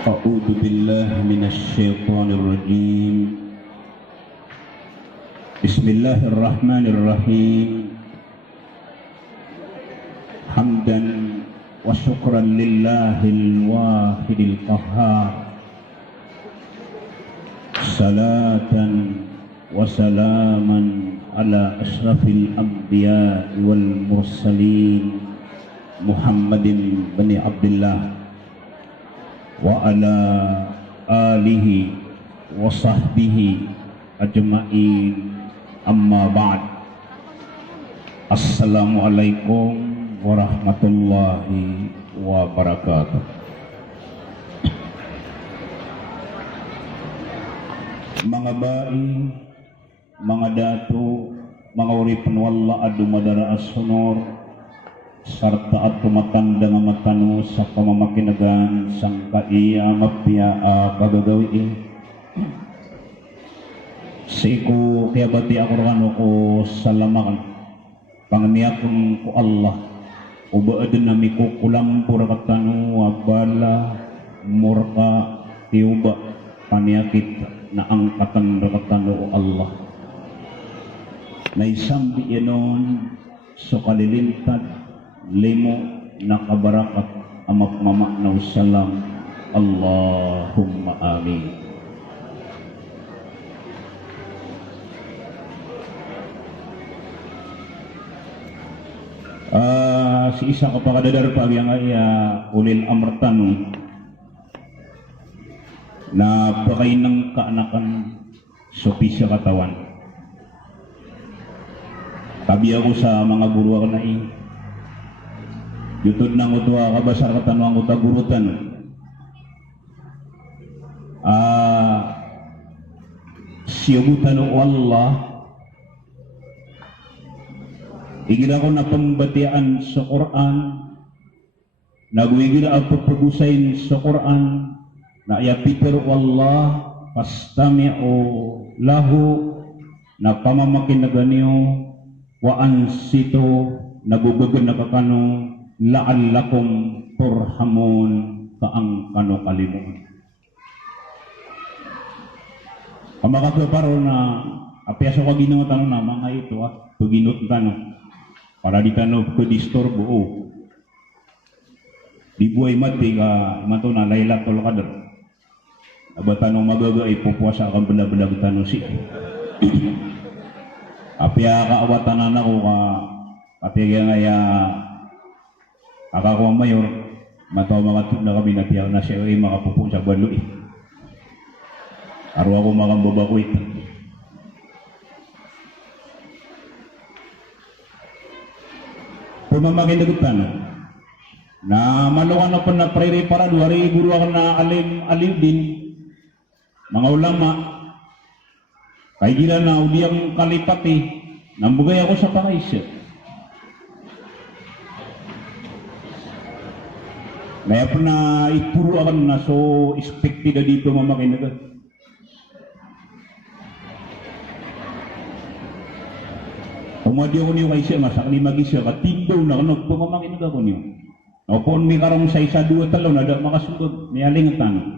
أعوذ بالله من الشيطان الرجيم. بسم الله الرحمن الرحيم. حمدا وشكرا لله الواحد القهار، صلاة وسلاما على أشرف الأنبياء والمرسلين محمد بن عبد الله وعلى آله وصحبه أجمعين. أما بعد. Assalamualaikum warahmatullahi wabarakatuh. Mga bai, mga dato, mga uripon wala adu madara asunor, sarta at tumatanda nga matano sa pamamakinagan sang kaiya mapia kagagawi. Siku kaya bati ako rano ko salamakan pangniakon ko Allah ubaadan na mi ko kulampur katano abala murka tiuba paniakit na angkatan rakatano o Allah na isambi yanon so kalilintad limo nakabarakat amat mama na usalam. Allahumma amin. Si isa kapakadadar pag yang ay ulil amrtan na pakay ng kaanakan sopi sa katawan. Tabi ako sa mga guru ako na yutod ng utwa kabasar katanwang utagurutan. Siyabutan o Allah igila ko na pambatian sa Quran, nagwigila ako pagpusayin sa Quran, na ayapiter wallah, pastami'u lahu, na pamamakin na ganyo, wa ansito, nagugugan na kakano, la'allakum turhamun, kaang kano kalimun. Kamakakaparo na, apiaso ka ginawa tanong na, mga ito tuginot tanong. Para di kano ko disturbo di buhay mati ka mato na laylatul qadr abatano magaga ipupuasa kang belag-belag tanong si apya ka awatanan ako ka apya ngaya akakuha mayor mataw mga tug na kami natiyaw na siya ay makapupo sa balo araw ako makambabakwit. Pumamakindagutan na malukan na pa na prere para duwari guru ako na alim din mga ulama kay gila na udiyang kalipati nambugay ako sa pakaisya kaya pa na ipuro ako na so expected na dito mamakindagat. Umadi ako niyo kay siya, masak ni magisya, katindaw na kanog, pumamakinig ako niyo. Opon may karong sa isa, dua, talaw, nada makasugod, may alingatan.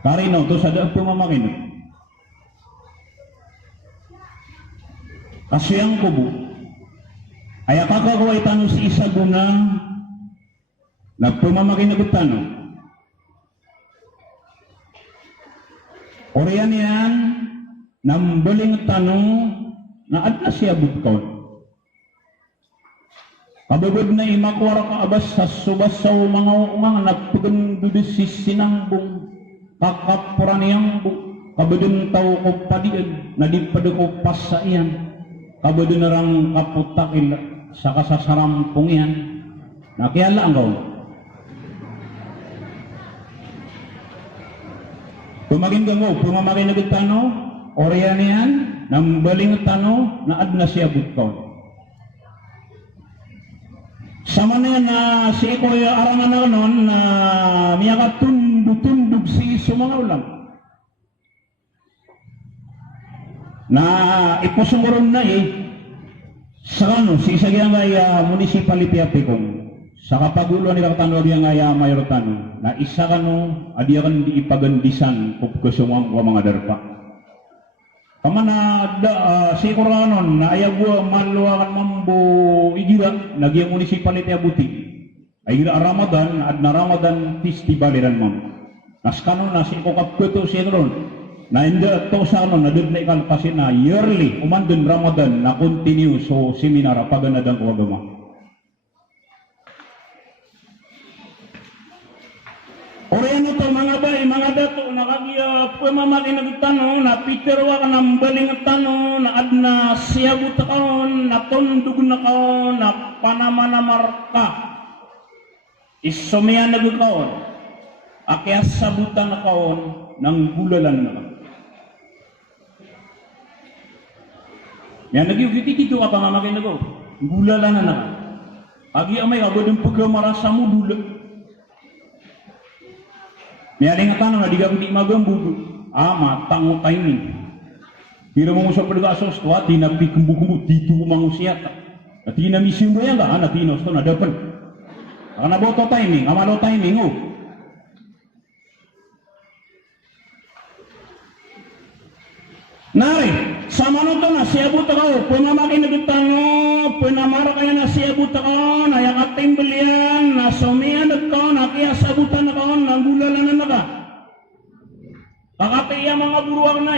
Karino, to sa daang pumamakinig. Kasi ang kubo, ay kakagaway tanong si isa guna, nagpumamakinig ang tanong. Oriyan yan, nambaling tanong, na adna siya butkaw. Kababod na imakwara ka abas sa subasaw mga umang nagpagandudis si sinangbong kakapuran niyambong kabadun tao ko padian na di pada ko pasa iyan kabadun na rang kaputakil sa kasasarampong iyan nakiala ang gaw. Pumagin mo, pumamakin na gitano oriyan yan nang baling tano na adna siya butkaw. Sama na yan na si Ikoy arangan na noon na miyaka tundug si mga ulam. Na ipusumuron na sa ano, si isa nga municipality kong Sa kapagulo ni Rakatano diya nga yamay Rotano, na isa ka no, adi kan di ipagandisan kung kasumang ko mga darpa. Kamana siguro kanon, na ayagwa maluwakan mambo igira, nagyang municipality abuti. Ay Ramadan, at na Ramadan festival iran mam. Nas kanon na si kokapkuto siya ron, na hindi to sa kanon, na doon na ikalpasin na yearly, umandun Ramadan, na continue so seminar, paganadang ko agama. Oriano to mga bay, mga dato, nakagiya pamamakin nagtano, na piterwa ka ng baling tano, na adna siyabot kaon, na tondog na kaon, na panama na marka. Isomya nagkaon, akya sabutan na kaon, ng gulalan na. Yan nagyugiti dito ka pamamakin nagaw, gulalan na na. Agi amay ka, badang pagkamarasa mo dula. Miyaling nga tanong na di ka hindi magambudo. Matang timing. Pero mo sa pagkasos to, di na pikumbu-kumbu, dito umangusiyata. At di na misimbo yan ka, na tinos to, na dapan. Ako na boto timing, amalo timing, oh. Nari, sama no to na siyabot ako, pumamakin na dutano, punamara kaya na siyabot ako, na yung ating balian, na sumiyan ako, na kaya sabutan ako, na gulalan na ka. Kakatiya mga buruang na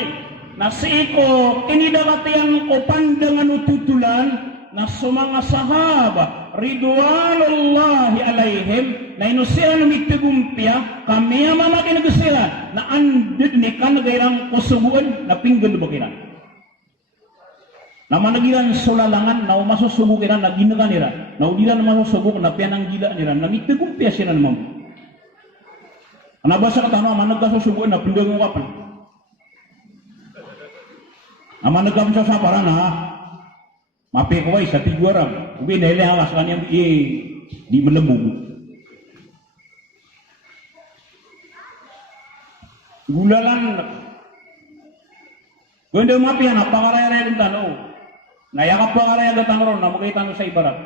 na siko, kinidakatiyan ko pandangan ututulan, na sumanga sahaba, ridwanullahi alaihim, na inusiran mitigumpya, kami ang mamakin nagsiran, na andid ni ka nagairang kusuguan, na pinggan ba kina? Na managiran sulalangan, na umasusubukiran, na ginagan nila, na udilan na masusubuk, na pianang gila nila, na mitigumpya sila naman. Nabasa ka tanong, managkasusubuan, na pinggan mo kapan. Na managkam sa saparan, ha? Mapekaway sa tiguaram. Ubi na ilang akas kanyang di malambog. Gulalan. Kung hindi mapihan, napakaraya-raya ng tanong. Nayakap pakaraya ng tanong ron, namakita nyo sa ibarat.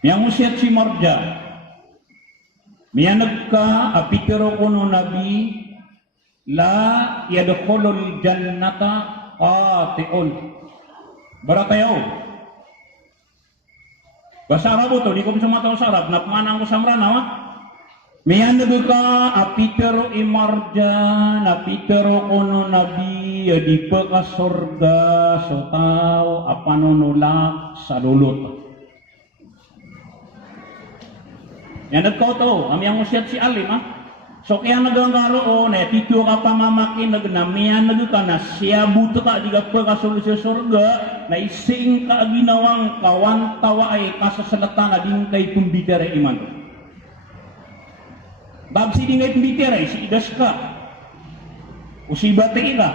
Yang usiat si Marja. Miyanag ka, apitero ko no nabi, la yadukholol jannata, tiol. Baratayaw. Basa Arabo to, di ko bisa mataw sa Arab, napmanang ko sa Amran, ha? Miyan ka, apitero imarja, apitero kono nabi, di ka sorga, so tao, apanunulak sa lulot. Yan nagkaw to, amiyang usyat si Alim, ha? So kaya nagangaro na tito ka pamamakin nagnamihan nagka na siya buto ka di ka pagkasulod sa surga na ising ka ginawang kawan tawa ay kasasalatan na din kay pumbitere iman. Babsi din kay pumbitere, si idas ka, o si bati ka,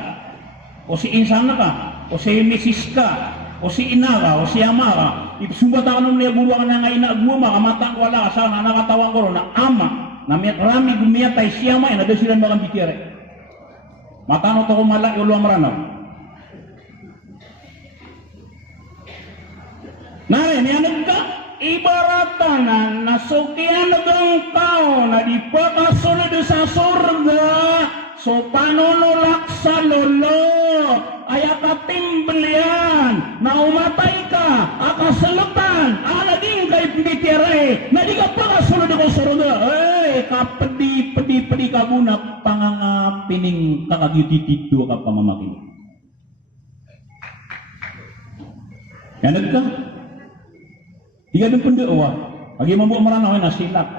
o si insana ka, o si misis ka, o si ina ka, o si ama ka. Ipsumbat ako nung niyaguruan ka na nga inaaguma, kamata wala ka sana nakatawang ko na ama. Na rami gumiyatay siya may na sila makan bikire. Matano to ko malaki ulo maranaw. Nare niya nagka ibaratan na sukyan nagang tao na di pa kasunod sa surga so panunulak sa lolo ay akatimbelian na umatay ka akasalutan naging kay bikire na di ka pa kasunod sa surga. Kapedi ka muna pangangapining kakagititito ka pamamakin. Yan nagka. Tiga doon pundawa. Agi mabuang maranaw na silak.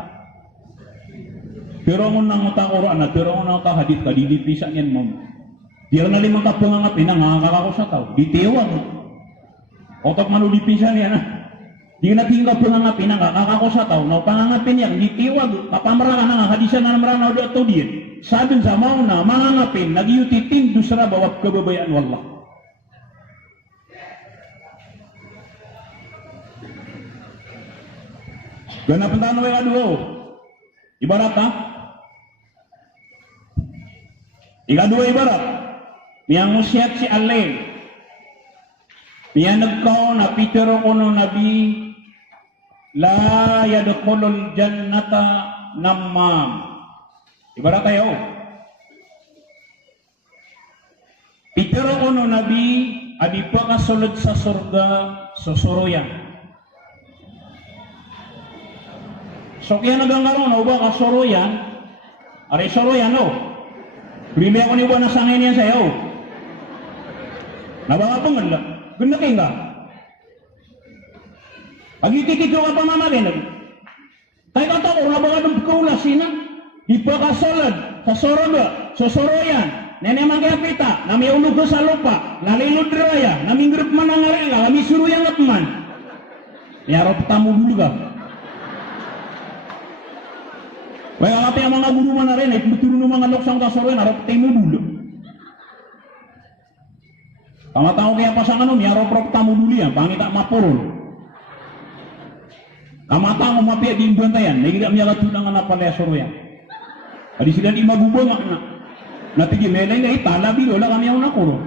Pero mo nang utakura na, pero mo nang kahadit ka, didipisa niyan mo. Tiyaw na limang ka pangangapin na ngakakako sa tao. Ditiwag. Otak manulipisa niya na. Di na tinggal pangangapin na kakako sa tao, na pangangapin yang ditiwag, kapamara ka na nga, hadisa na naman na ito diyan. Sabi sa mau na, mangangapin, nagyutitin dusra bawat kebabayaan wallah. Ganap ang tanong ay aduho. Ibarat ha? Ikaduha ibarat. Niyang musyat si Alain. Niya nagkaw na pitero ko no nabi la yadkhulul jannata namam. Ibarat tayo. Pitero kono nabi adi pakasulod sa surga susuruyan. So kaya naganggaron na uba kasuruyan, ari suruyan no. Bili ako ni uba na sangin yan sa'yo. Nabangapangan lang. Ganda kayo nga. Agititig ko ka pa mamagin. Kaya ka to, kung nabangan ng kaulasin na, ipakasulod sa surga susuruyan. Nenek magkapita, nami ulog sa lupa, lalilod raya, nami grup manangarela, nami suruh yang atman. Ya harap tamu dulu ka. Kaya nga yung mga guru manarin, ay betul ng mga loksang kasaruyan, harap tamu dulu. Tama-tama kaya pasangan ya harap tamu dulu yan, pangit tak mapurun. Kamata mo mapiat di imbantayan, na tidak miyakatunangan na pala saruyan. Adi sila di magubang na. Natigi melay nga itala bilo la kami ang nakuro.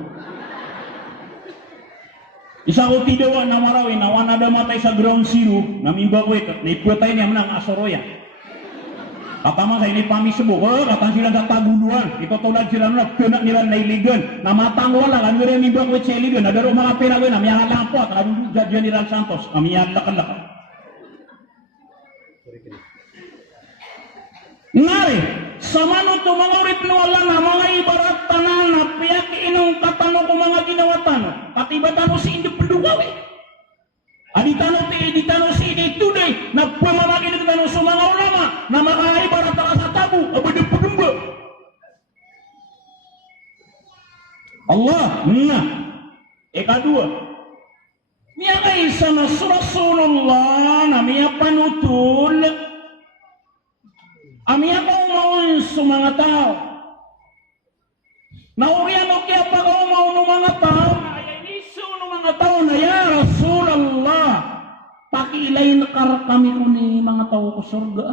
Isa ko tidawa na marawin na wana da matay sa ground zero namimba ko ito. Naiputay niya menang asoroya. Katama sa ini pami sebuk, katang sila sa taguluan. Ito tulad sila na kena nila nailigan. Na matang wala kan ngere mimba ko cheligan. Ada ro mga pera ko na miya lapot. Adu General Santos kami lakal-lakal. Nari, sama nuto mga urip no wala na mga ibarat tanan na piyak inong katano ko mga ginawa tano. Katibatan mo si hindi pendugawi. Aditano ti editano si ini today na pamamagin ng tanong sa mga ulama na mga ibarat taka sa tabu abad pedumba. Allah, nah, kedua. Miya kay sama Rasulullah na miya panutul. Ami ako umawon sa mga tao. Nauriyan o kaya pa ako umawon ng mga tao. Ay iniso ng mga tao na ya Rasulullah. Pakilay na kami ko ni mga tao ko surga.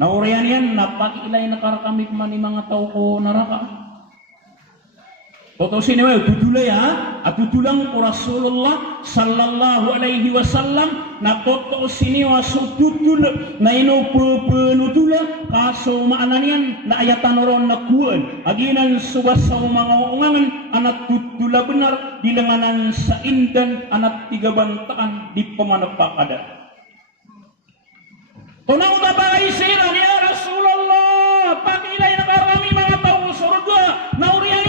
Nauriyan yan na pakilay na kami ko ni mga tao ko naraka. Toto sini wa tutulay ha, atutulang ko Rasulullah sallallahu alaihi wasallam na toto sini wa sututul na ino penutula kaso maananian na ayatan ron na kuan aginan subas sa mga ungangan anak tutula benar di lenganan sa indan anak tiga bantaan di pemanapakada. Tunang tabay sila ya Rasulullah pakilay na karami mga tao surga nauriyan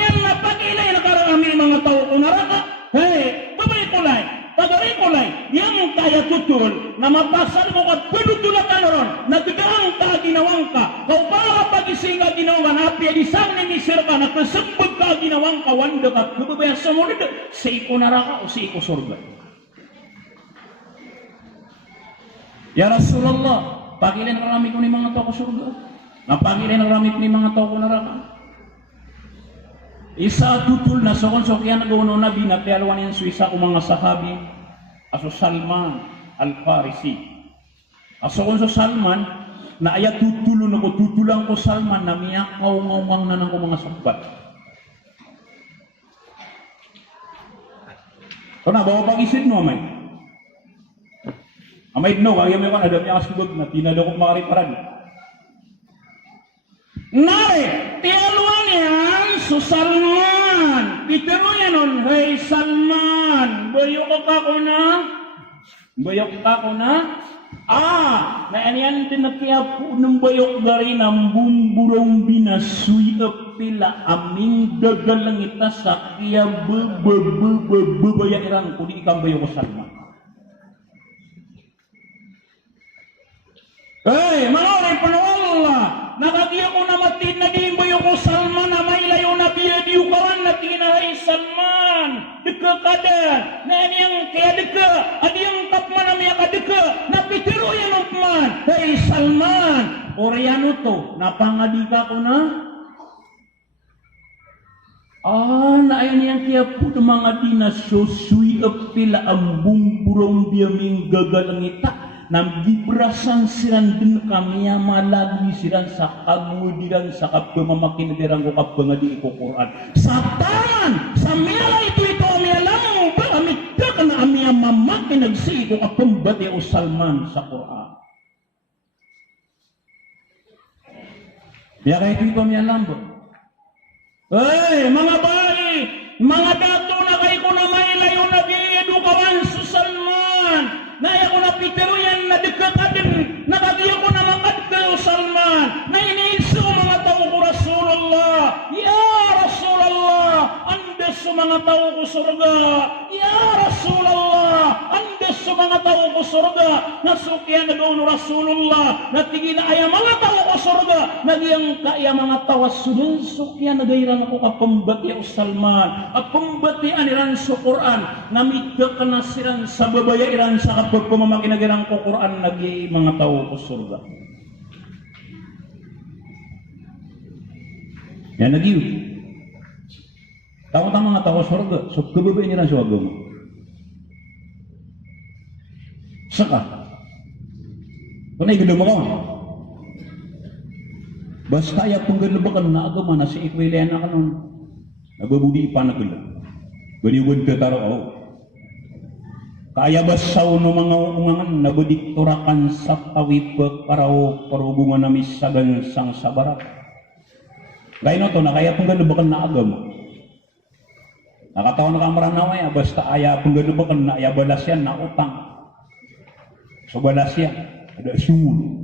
kami mga tao ko naraka, hey, babay kulay, tagari kulay, yang kaya tutul, na mapasal mo ka penutulatan ron, na gadaang ka ginawang ka, kau para pagising ka ginawang ka, api edisang nimisir ka, na kasembag ka ginawang ka, wanda ka, kababayan sa munid, sa iko naraka o sa iko surga. Ya Rasulullah, pagilin ang rami ko ni mga tao ko surga, na pagilin ang rami ko ni mga tao ko naraka. Isa tutul na sokon sokyan nagawa nabi na pialwan yung Suisa o mga sahabi aso Salman al-Farisi. Asokon so Salman na ayat tutulo na ko tutulang ko Salman na miyakaw ngawang na ng ko mga sahabat. So na bawa pag-isid no amay. Amay no kaya may kan ada niya kasubag na tinadakot makariparan. Nari, tialuan yan, so Salman. Pitero yan nun, hey Salman, bayok ako na? Bayok ako na? Na yan tinakiya po ng bayok dari ng bumburong binasuy pila aming dagalang ita sa kaya babayairan ko di ikang bayok ko Salman. Hey, manorin pa na Allah. Nakagiya ko na matin na di imbayo ko Salman na may layo na biya di ukawan na tinahay Salman. Deka kada. Na aniyang kaya deka. Adiyang kapman na miya ka deka. Napitiro yan ang man. Hey Salman. Oreano to. Napangadika ko na. Na ayan niyang kaya po ng mga dinasyosuy apila ang bumburong biyaming gagalangita. Nam gibrasan siran din kami malagi siran sa kamudiran sa kapamamakin na dirang ko kapanga di iko Quran. Sa tangan, sa mila ito kami alam kinagsi ko kapambat ya Salman sa Quran. Ya kayak itu kami lambo. Mga bayi, mga dato na kayo ko na may layo na biyedo kawan sa Salman. Naya ko na piteruyan na dikakadin, nakagiya ko na makadka o Salman. Na iniiso mga tao ko Rasulullah. Ya Rasulullah, andes sa mga tao ko surga. Ya Rasulullah, andes sa mga tao ko surga. Nasukyan na doon Rasulullah. Natigin na ay mga tao ko surga. Nagyang kaya mga tawa sunsukyan na gayran ako kapambati o Salman. Kapambati aniran sa Quran. Namigda ka na siran sa babaya iran sa kapag pumamakinagirang ko Quran nagi mga tao ko surga. Yan nagyo. Tao-tao mga tao surga. So kababay niran sa agama. Saka. Kung ay ganda mo ka. Basta ay akong galabakan na agama na si Ikwilian na kanon. Nababudi ipanagula. Baliwad ka taro ako. Kaya basaw no mga umangan nabadikturakan sa tawipag paraw parubungan na misagan sang sabarak. Gaya no to na kaya akong galabakan na agama. Nakatawa na kamaranawa ya basta aya akong galabakan na aya balas yan na utang. So balas yan ada sumul.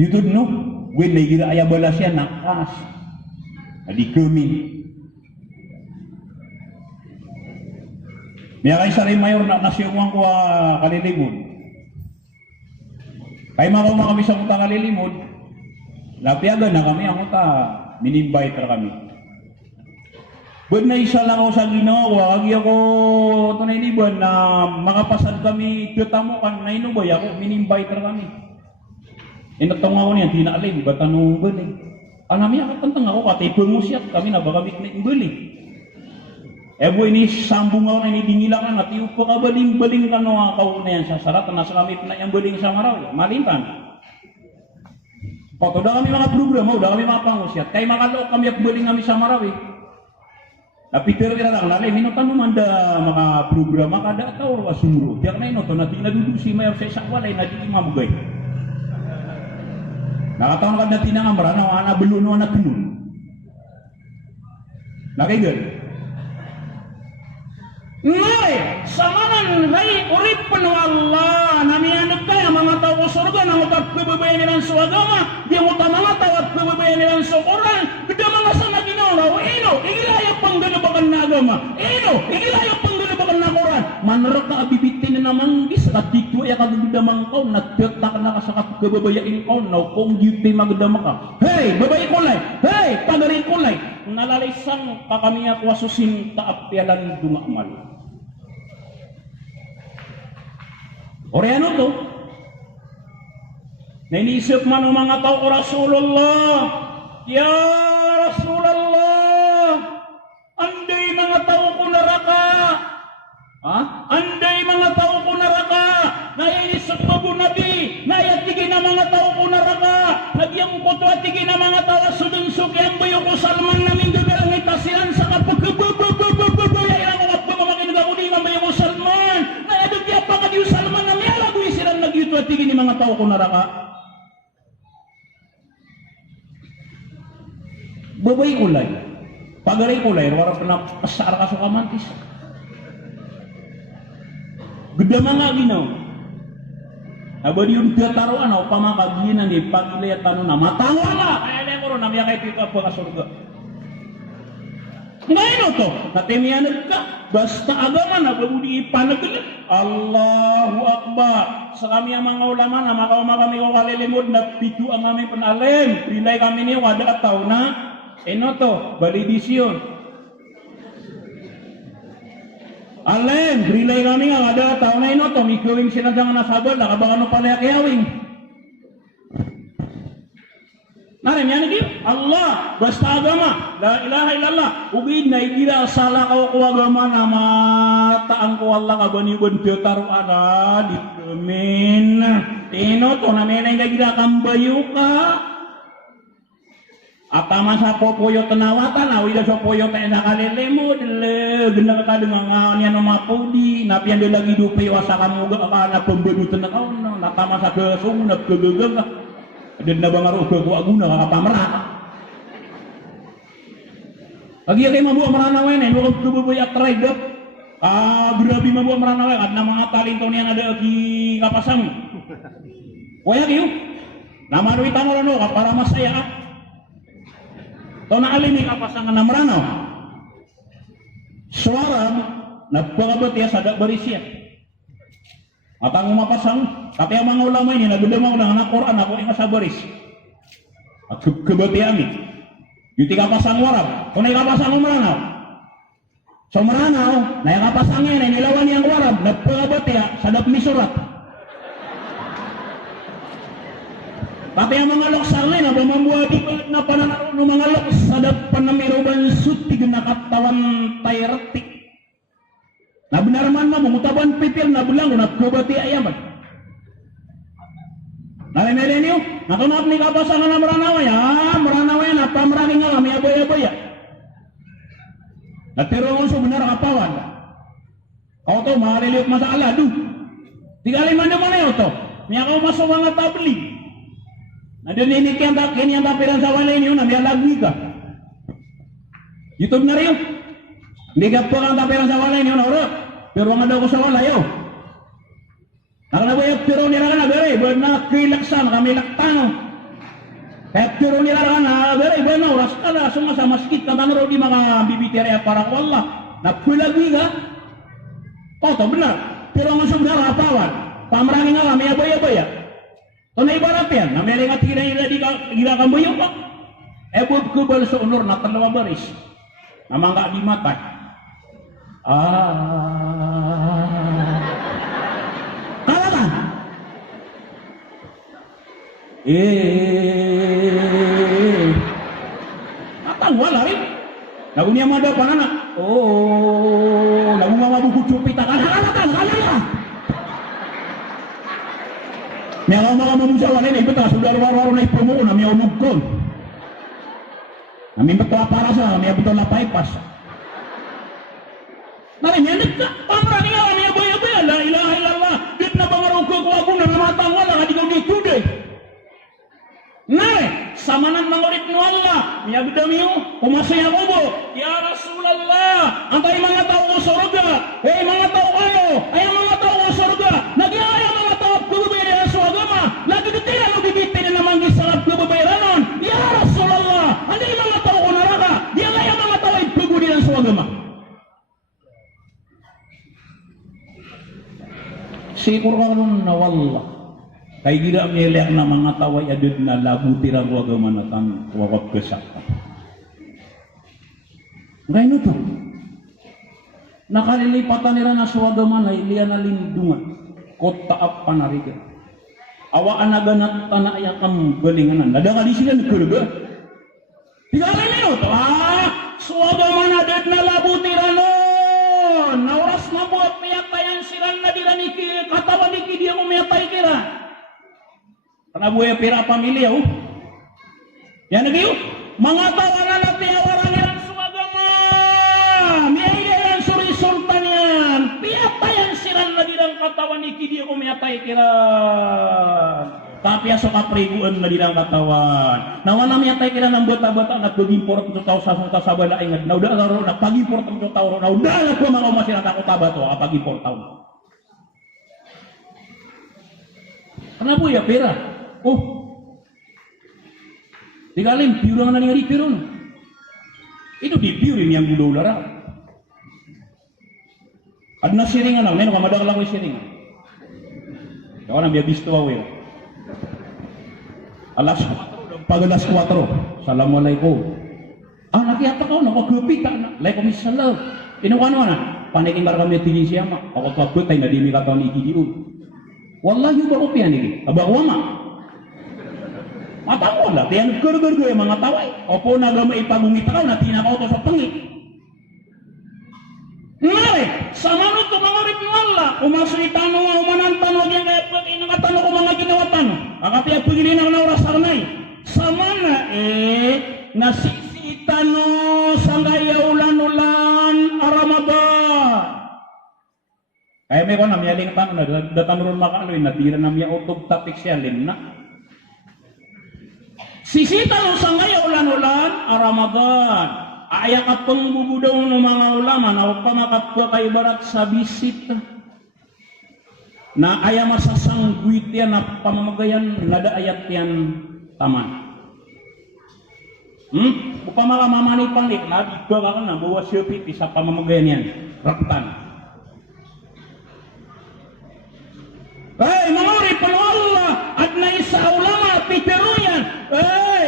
Dito no, when nagira aya balas yan na kas. Adi kemin. Miya kay sari mayor na nasyuang ko kalilimod. Kay mga kami sa utang kalilimod, lapiagan na kami ang uta, min-invite kami. But na isa lang ako sa ginawa, agi ako tunay liban na makapasad kami tutamo kan na inubay ako, min-invite kami. Inatong ako niyan, tinaalim, ba't anong bali? Anami ako kantang ako, katay pangusiyat kami na baka biknik bali. Ebo ini sambung ako na inidingilangan at iupo ka baling-baling ka no ang kauna yan sa sarat na nasa kami na yung baling sa maraw. Malintan. Pato da kami mga programa, da kami mga pangusyat. Kaya makalook kami at baling kami sa maraw eh. Napitero kita lang lalim, minutan naman da mga programa kada tao o asumuro. Diyak na ino to, natin nadudusi mayor sa isang walay, natin mamugay. Nakataon ka natin ang amra na wana beluno na kinun. Nakaigal. Ngay, samanan hay urip penuh Allah nami anak kaya mga tao surga na utak kebebayan nilang suagama dia utama mga tawat kebebayan nilang Quran beda mga sana ginolaw ino igilayo panggalabakan na agama ino igilayo panggalabakan na Quran manreka abibitin na manggis katiku ya kabida mangkau natetak na kasakat kebebayan kau na kung yuti magdama ka hey babayi kulay hey pagari kulay nalalisang kakamiya kwasusin taapyalan dumamal. Oriano to? Na iniisip man ang mga tao Rasulullah. Ya Rasulullah, anday mga tao ko naraka. Anday mga tao ko naraka. Naiisip mo po nabi, naiatigin na mga tao ko naraka. Nagyang ko to atigin na mga tao sudun-suki ang bayo ko Salman namin gagal ng itasilan sa kapagkababababababaya ilang uwat ba mamakinig ako di nga bayo ko Salman. Naiadagya pa ka diyo Salman na mialagoy silang nagyuto atigin ni mga tao ko naraka. Babay kulay. Pagaray kulay, warang pernah pasar ka sa kamantis. Geda mga ginaw. Abadi yung tataruan o pamakaginan ni pagilay at tanong na matawala. Kaya na yung namiya kay tito po ka surga. Ngayon to, natimiyanag ka. Basta agama na babudi ipanagil. Allahu Akbar. Sa kami ang mga ulama na makauma kami ko kalilimod na pito ang aming panalim. Pilay kami niyo wada at tao na. Eno to, validisyon. Alem, brilay kami nga, ada tao na ino to, may gawing sinadang nasabal, nakabaka no pala kayawing. Narim, yan naging, Allah, basta agama, la ilaha illallah, ugid na ikila salah kau ko agama na mataang ko Allah kabaniban tiyotaro ara, ditumin. Ino to, naminay na gila kambayo ka. Atama sa popoyo tanawatan, awila sa poyo tayo nakalilimo, ganda ka dengan niya no mapudi, napian dia lagi dupi wasa kamu ka na pembedutan na kaon, natama sa kesung, nagkagagang ka, dan na bangar uga ko aguna kakapamerata. Lagi kayo mabuha maranawin, wakag kububuy at trigap, grabe mabuha maranawin, at na mga talento niya ada di kapasang. Kaya kayo, namanuwi tamo lang para masaya ka. Ito na alimi kapasangan na maranaw. Suara, nagpagabat ya sadak berisya. At ang umapasang, kati ang mga ulama ini, nagdamaw ng anak Quran, ako yung kasabaris. At kebati amin. Yuti kapasang warab, kung kapasang maranaw. So maranaw, na yung kapasangin, ay nilawan niyang warab, nagpagabat ya sadak misurat. Pati ang mga loksar na yun, mamambuhagi na pananaroon ng mga loks sa dapan na mayroon suti na katawan tayratik. Na benarman mo, mungutaban pipil na bulang, nagkubati ayaman. Nalimele niyo, natunap ni kapasangan na maranaway, maranaway na, pamaraning nga, may abaya-abaya. Nagtiro so benar kapawan. Kau to, mahaliliot masalah, Tigaliman naman na yun to. May ako masok mga tabli. Ada ini yang tapiran sa wala niyo na may lagwi ka. YouTube na rin. Hindi ka pa kang tapiran sa wala niyo na ora. Pero ang daw ko sa wala yo. Nakanabayag pero nila ka na bere, buwan na kilaksan kami laktano. Kaya pero nila ka na bere, buwan na oras ka na sunga sa maskit ka tanro di mga bibiteri para ko Allah. Napulagwi ka. To benar. Pero ang sumdara apawan. Pamarangin nga kami abaya-abaya. Ito na ibarat yan, na may ringat gila kambayo pa. Ebod kubal sa unor na talawa baris. Namangga di mata. Kalaman? Atang wala rin. Lagu niya mada pa na. Lagu mga mabuku cupita. Kalala. May mga mamusawan na iba ta sudah waro na ipromo na may unugkon. Namin betul para sa may betul na paipas. Nari nyanit ka pamrani nga may boy la ilaha illallah. Dit na bangarong ko ako na namatang wala ka di ko dikude. Nari samanan mangurit no Allah. May abdamiyo kumasaya ko bo. Ya Rasulullah, antay mga tao sa surga. Mga tao kayo, ay mga tao sa surga. Nagyaya mga tao kububayan sa agama. Lagi ditira mo gigitin na naman gisalap kububayanon. Ya Rasulullah, antay mga tao ko naraka. Di kaya mga tao ay kububayan sa agama. Sigur ka nun na wallah. Kaya gila milyak na mga tao ay adud na labu tira ko agama na tan wakap kesakta. Ngayon ito, nakalilipatan nila na suwagaman ay liya na lindungan, kota ap panarigan. Awaan na ganat tanaya kang galinganan. Nadakali sila nagkuluga. 3 minuto, suwagaman na dead na labutira nun. Nauras na buhat mayatayan sila na dila ni katawan ni kidiya mo mayatay kira. Karena buhay pira pamilya, yan nagyo, mga tawa na napiawaran nila sultan yan, piyatayan silang na dilang katawan ni Kidiyo kung miyatay kiran. Tapi asok apriguan na dilang katawan. Nawana miyatay kiran ng bata-bata na pag-import ito tao sa bala ingad. Nauda laro na pag-import ito tao. Nauda na po mga umasin at ako taba to, pag-import tao. Karena po ya pera. Tigalim, piuro nga na nga di piuro. Ito di piuro yang gulo lara. Adna siringan lang, neno kamadang lang ko siringan. Kaya nang biya bisto awil. Pag alas 4, Assalamualaikum. Nakiyata ka, nakagupit ka na. Waalaikumsalam. Pinukano na, paniking para kami tini siya ma. Ako kaputay na di mi kataon ikidiun. Wallahi ba upian ini? Abawa ma. Matawag na, tiyan kerger yung mga taway. Opo nagama ipagungit ka na tinakaw to sa pangit. Ngari, sama nun ito mga rin ng Allah. Umasritan mo nga umanantan o yan kaya nakatano ko mga ginawatan. Akapiyag pagilin ang nauras arnay. Sama na nasisitano sanggaya ulan-ulan Ramadan. Kaya may ko namyaling tanong na datanurun makaloy natira namya utog tapik siya limna. Sisitano sanggaya ulan-ulan Ramadan. Aya ka pangbubudaw ng mga ulama na pamakatwa kay barat sa bisita. Na aya masasangguit yan na pamamagayan nada ayat yan taman. Upama ka mamani pangit na bigba ka na bawa siyopit isa pamamagayan yan raktan. Mga uri Allah at na isa ulama piteruyan.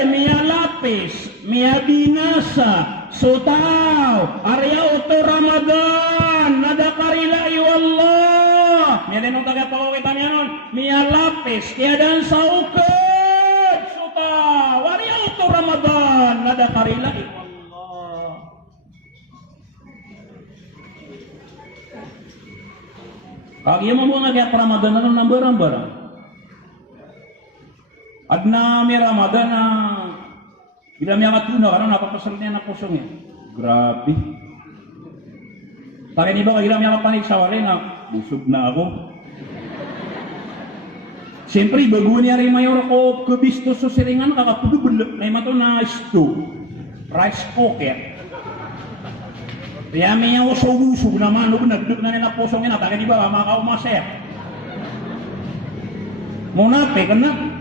Miya lapis, miya binasa, sutaw, arya uto Ramadan, nada karila iwallah. Miya din ang tagapakawitan niya nun, miya lapis, kiadan sa ukod, sutaw, arya uto Ramadan, nada karila iwallah. Kaya mo mga kaya Ramadan na ng barang-barang. At na may Ramadan na bila may katuna ka na napapasal niya na pusong niya. Grabe. Takin iba ka ilang may kapanig sa wali na busog na ako. Siyempre, bago niya rin mayor ko kabisto sa siringan kakapulubulok na imato na stew. Rice cooker. Kaya may ako usog-usog naman nagduk na nila pusong niya. Takin iba mga kaumasaya. Muna, ka na.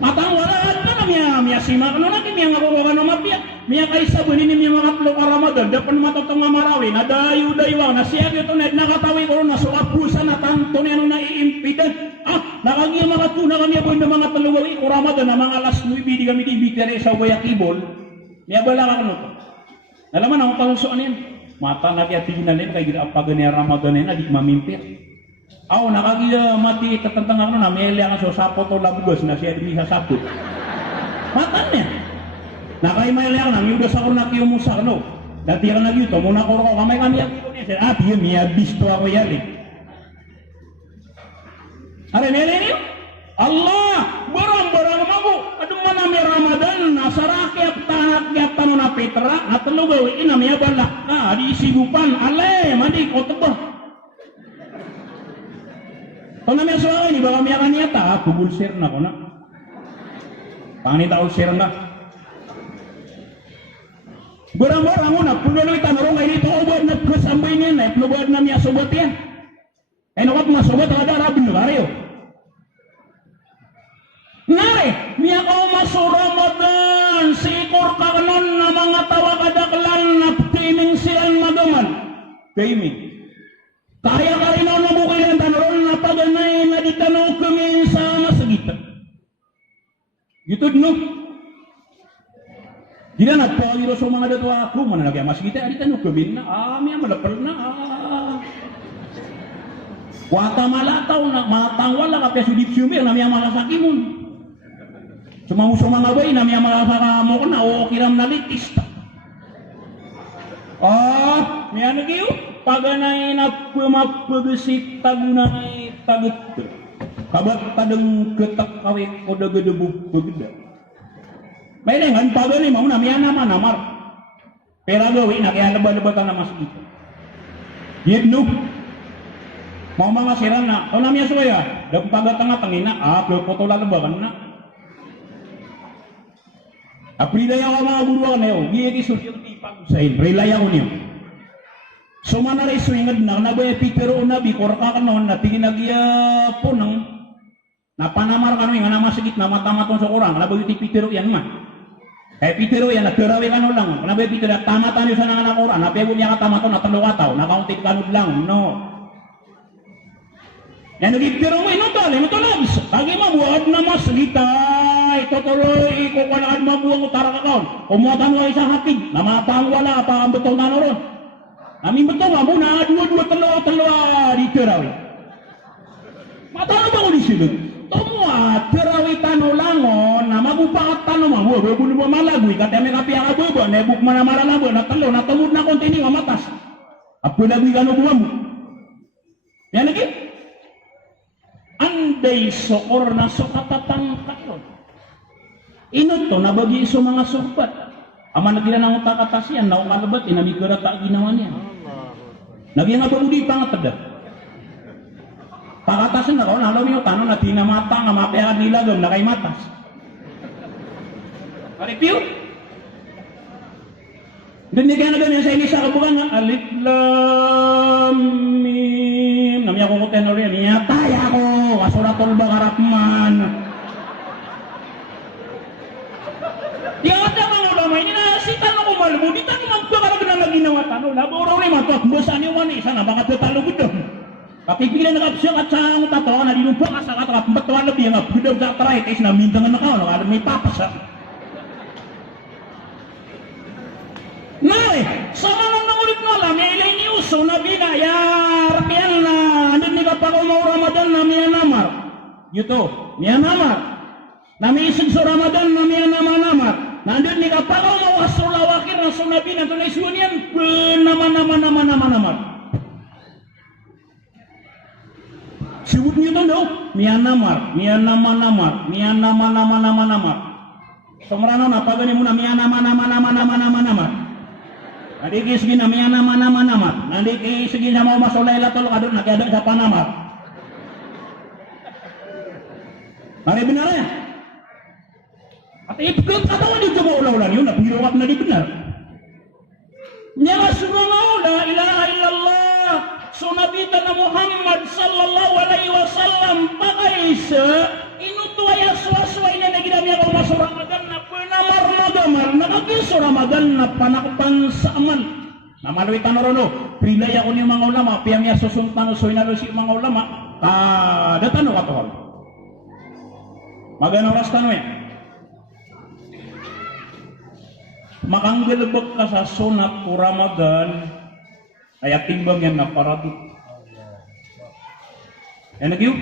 Matang wala na miya simak no lagi miya ngabawa no mapia miya kaisa bunini miya mga tlo ka Ramadan dapan matotong mamarawi na dayu-daywa na siya gito na nakatawi ko na suapusa na tanto na na iimpidan nakagiya mga tuna kami po na mga tluwawi ko Ramadan na mga alas 9 di kami dibitire sa Guayaquil miya bala ka no nalaman ang palusoan yan mata na kaya tinalin kay gid apag ni Ramadan na di mamimpir. Aw nakagiya mati tatantang ano na mele ang so sapo to labugos na siya di sa sapot. Matan niya. Nakai mele ang nang yuda sa kurna kiyo musa no. Dati ka nagyuto muna ko ro kamay kami ang niya. Piye miya bisto ako yali. Are mele niyo? Allah, barang-barang mago. Adung mana mi Ramadan nasarake tanak yatan na Petra at lugaw ina miya balak ka di sigupan ale madi ko tebah. Kung namin suwagay, di ba kami akan niyata? Bubulsir na ko na. Panganita ulsir na. Barang-barang mo na, punuloy tanong kayo dito, ubad na kasambay niya na, ubad na miya subat yan. Eh, nakat mga subat, ada arabin na kayo. Ngari, miya ko maso Ramadan, sikor ka kanon na mga tawakadaklan na timing silang magaman. Timing. Kaya ka rin ako nabukay ng tanong na paganay na di tanong kami sa masagita. Gitu no? Di na nagpawiro sa mga datwa ako, mana nagyang masagita, di tanong kami na, miya malapal na, wata malataw na, matangwala ka, pya sudip-sumir na miya malasakimon. Sumamuso mga bay na miya malasakamo ko na, o kiram na litis. Miya nagyo? Paganay na pumapagasit tagunay tagut. Kabat tadeng ketak kawik o dagadebuk bagda. May dengan paganay mau namanya nama namar. Pera gawi na kaya lebat-lebatan na mas gitu. Yidnu. Mau mga siran na. O namanya suya. Dang pagatanga tangina. Ke foto lalabakan na. Apridaya ka mga buruan na yun. Giyagi susyong tipagusahin. Rilaya ko niyo. So mana rin swingad na nabaya pitero nabi korka ka noon na tingin nagya po nang napanamar ka noon nga namasagit na matamaton sa kurang nabaya ti pitero yan man pitero yan nagkarawi ka no lang nabaya pitero tamatan yun sa nanganak kurang napego niya ka tamaton na talo kataw nakauntik ka lang no yan nagipitero mo inutali matulabs lagi mabuhat na masagitay tutuloy ikukulaan mabuang utara ka kaon umuatan mo isang hatid na matangwala pa ang betong na noon. Amin betul nggak mau na dua telur di terawih. Mata apa kau di sini? Semua terawih tano langon, nama bupat tano mah buah bunuh malagu. Kata mereka piara bobo, nebuk mana marah labo, nak telur, nak temut nak kontini nggak matas. Apa lagi kanu buamu? Ya lagi? Andai sokor na sokata tangkat. Inut to na bagi iso mga sobat. Aman na gina nang utakatasian, na ukalabot, inamigara ta ginawannya. Nagyan nga budi pangat tada. Pakatasin na kawan, alam niyo, tanong na tinamata, nga mapehan nila gam, na kay matas. Paripiyo? Doon kaya na ganyan sa inisa kabukan nga, alif lam mim. Namanya ko tenor yan, nyatay ako, kasuratol bakarapman. Yang ada mga ulama ini nasitan ako malbo, di tani magpakarabi na lagi na matano, laboro rin matok, busan yung wani, sana baka tutalo ko doon. Kapipilan na kapsyo at sa ang tatawa na dinumpo ka sa katawa, pembatuan lebih yang gudam sa try, kaya sinamintangan na ka, nakala may papasa. Nay, sama nang nangulit nga lang, may ilay ni uso na binayar, piyan na, andun ni kapag umaw Ramadan na miyanamar. Yuto, miyanamar. Nami isig sa Ramadan na miyanamar. Nandun ni kapag umaw asulawakir na sunabi na tunay sunian, nama. Sebut niyo to daw, miyanamar. Somrano na pagani mo na miyanamar. Nanti kisigi na miyanamar. Nanti kisigi na mau masulay latol kadon nagada sa panamar. Nari benar ya? At ipgot katawan yung ulah-ulah yun, napirowak na di benar. Nya Rasulullah, la ilaha illallah, sunabitan na Muhammad sallallahu alaihi wasallam, pakai inutu ayah suwa-suwa ini na ginamya kau masuk Ramadan na penamar nakakiso Ramadan na panakpan sa aman. Na maluitan na rono, prilay ako ni mga ulama, piyamya susuntan usoy na si mga ulama, datan o katawal. Magana oras tanong ya. Makanggalabag ka sa sunat o Ramadan, ay timbang yan na paradot. Yan nagyo,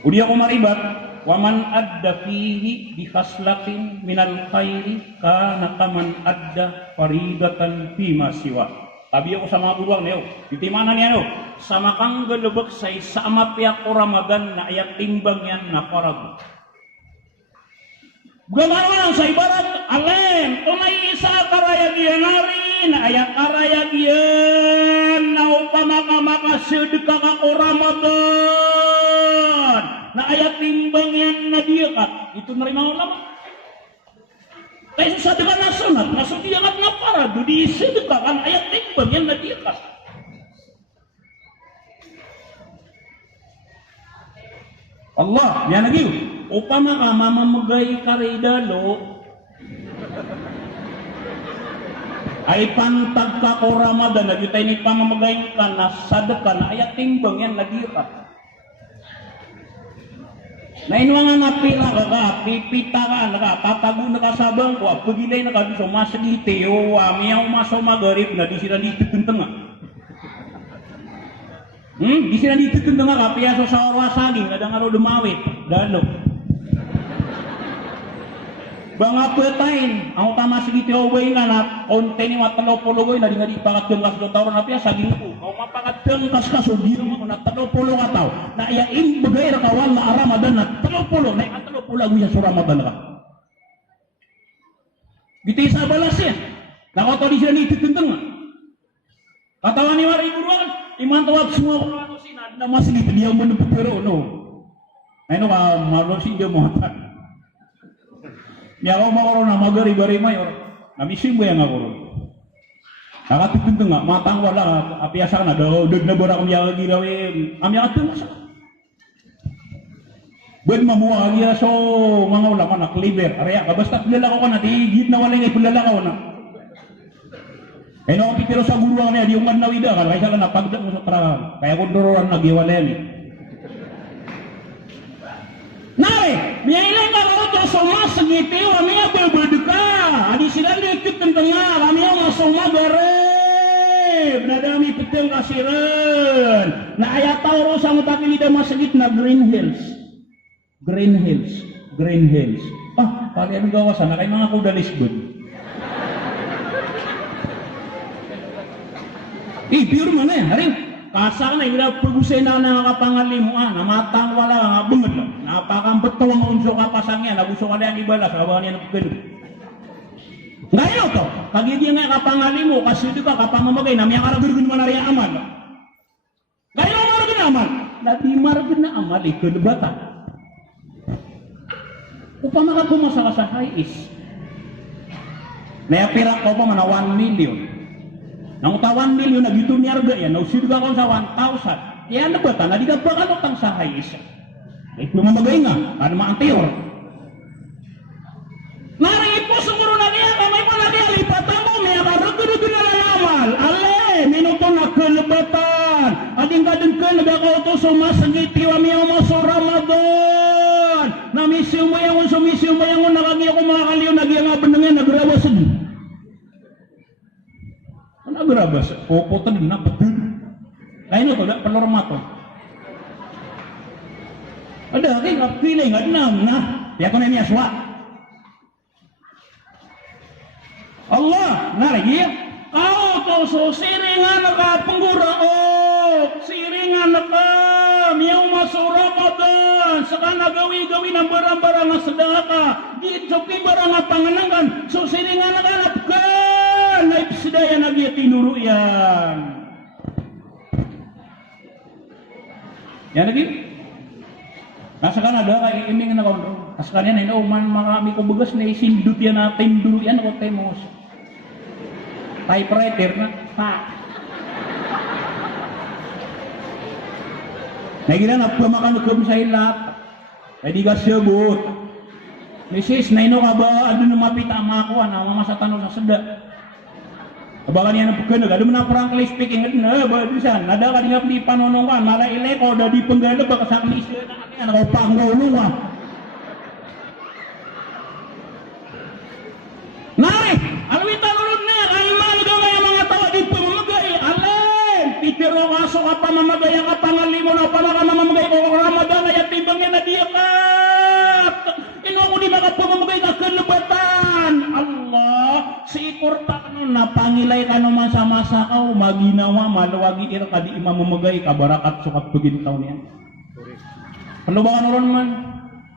udi ako maribat, waman adda fihi bikhaslatin minal khairi kana kaman adda faridatan fima siwa. Tabi ako sa mga buruang niyo, titimanan niya no, sa makanggalabag sa isama piyak o Ramadan na ay timbang yan na paradot. Ganawan sa ibarat alem, tunay isa karayag yan narin, ayat karayag yan, na upamaka sedekah ka o Ramadan, na ayat timbang yan na diakat, itu na rin mga ulama. Kaya sa sedekah na sunat, na sa diakat na para, di sedekah kan ayat timbang yan na diakat. Allah, yan lagi. Upama ka mamamagay karidalo ay pantag ka ko Ramadan na jutay ni pamamagay ka na sadaka na ayat timbang yan nagirap na inuwa nga napila ka pipita ka nakatatago na kasabang ko pagilay na ka so masagite o miyaw maso magarib na di sila dito tentang di sila dito tentang ka piyaso sa orwasaging kadang araw dumawit dalo banga petain, ang utama sige tiaway na konti ni matalopulogoy na di pangatong kas do tawron na piya saging ko. Kau mapakatong kas di mo na 30 ka taw. Na iyain bagay ra kawal na Ramadan na 30 na 30 guya sa Ramadan ka. Giti sa balas ya. Nakato di siya ni titenteng. Katawan ni mari buruan, iman tawag semua ko ano sinad na masli dia menepero no. Ano ka malo si dia mo hatan. Ya kau mau orang nama gari mayor, nami simbo yang aku. Nakatipid nga matang wala apiasa na daw dud na bara kami lagi daw ami atong sa. Ben mamuha niya so mga ulama na clever. Arya ka basta kilala ko na tigit na wala ngay kilala ko na. No pero sa guru niya di umad na wida kan kaysa na pagdak mo sa trabaho. Kaya ko dororan nagiwalen. Nai, biayain ka auto soma segiti, kami yang berduka. Adi silang ikut tengah, kami yang masoma bareng. Nadami peteng kasiran. Na ayat tauro sama taki lidah masjid na Green Hills. Ah, kalian gawasan na kayo mga kuda Lisbon. Pure mana ya, hari? Kasar na ila pagusay na nakapangalimuan, na matang wala nga bungad lang. Napakang betawang unso kapasangnya, naguso ka na yung ibalas, kabahan niya ng pagkano. Ngayon to, kagi dia nga kapangalimu kasi di ka kapamamagay namanya karagurgun manari amal. Gaya mo maragin amal. Dati maragin na amal ikalabatan. Upama ka pumasa ka sa hais. Naya pira ko pa man 1 million. Nang uta 1 million na gitu niarga yan, nausid ka ko sa 1,000. Yan na ba ta? Nadigabakan o tang sa hais. Ito mamagay nga, ano maantiyor. Nari po sumuro na kaya, kamay pa na kaya, lipatan mo, may akaragurugin na lalamal. Ale, minuto na kalabatan. Ating kadang kalabak ako ito sumasagit, tiwami ang maso Ramadan. Namisiw mo yung sumisiw mo yung nakagi ako makakaliw, nagyang nga bandangin, nagrabasan. Nagrabas, puputan na, patun. Lain ito, palormato. Ada kayak feeling enam nah ya kau nanya suat Allah nari ya kau so siringan ka penggura siringan ka miau masuk Ramadan sekana gawi-gawi na barang-barang sedaka di copi barang panganangan so siringan ka napkan naib sedaya nagi tinuru yan ya lagi kasakan ada kayak iming na kawan kasakan yan man marami ko bagas na isindut yan natin dulu yan ako temos typewriter na pak nagila na pamakan ko sa ilat pwede ka sebut misis na ino ka ba ano na mapita ako na mamasa tanong sa seda kabakan yan ang pagkano gado mo na frankly speaking na ba disan nada ka di nga panonongan mala ileko da di penggala ba kasakli isya na ano ko pangulo ah. Nari, alwitan ulod na kay malga nga mga tao di pamamagay. Alin, pitiro kaso ka pamamagay ang kapangalimo na pala ka mamamagay ko Ramadan ay tibangin na diya ka. Ino ko di makapamamagay ka kalabatan. Allah, si ikorta ka nun napangilay ka naman sa masa ka maginawa malawagi ira ka di imamamagay ka barakat sukat pagintaw niya. Perlu ba ka naroon man?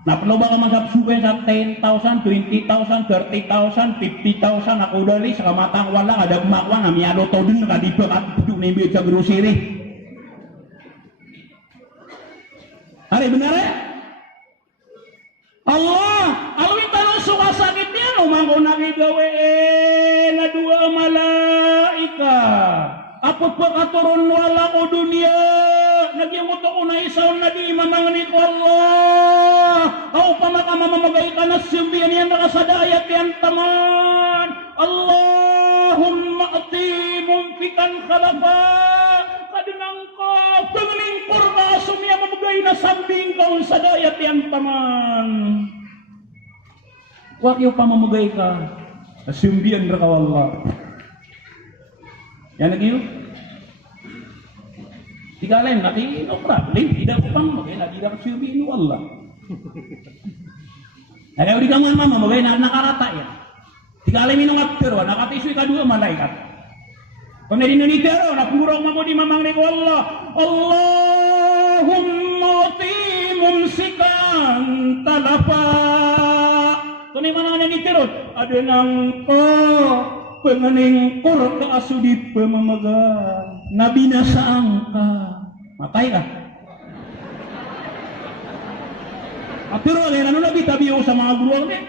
Na perlu ba ka magsabsubay sa 10,000, 20,000, 30,000, 50,000 ako dali sa kamatang wala kadagmakwa na miyalo to din nakadipa at puduk na yung sa grocery. Hari benar ya? Allah, alwi tanong suka sakit niya umang ko nakigawe na dua malaika. Apa pagkaturon wala ko dunia nagyamot ako na isaw na di mamangani ko Allah ako pamakamamamagay ka na simbiyan yan nakasadayat yan taman Allahumma ati mumpikan khalafa kadinang ko pengelingkur ka sumya mamagay na sambing ka sadayat yan taman wak yung pamamagay ka na simbiyan ka Allah yan lagi yun. Tiga lain lagi no problem. Tidak kupang magay lagi dah siubi nu Allah. Ada uri kaman mama magay na nakarata ya. Tiga lain minong aptero nakatisui kadua malaikat. Kung di nunitero na purong mo di mamang ni Allah. Allahumma timumsikan talafa. Kung di mana nunitero ada nang ko pengening kur ke asudi pemamaga nabi nasa angka matay ka aturo ale nanu nabi tabiyo sa mga guru ni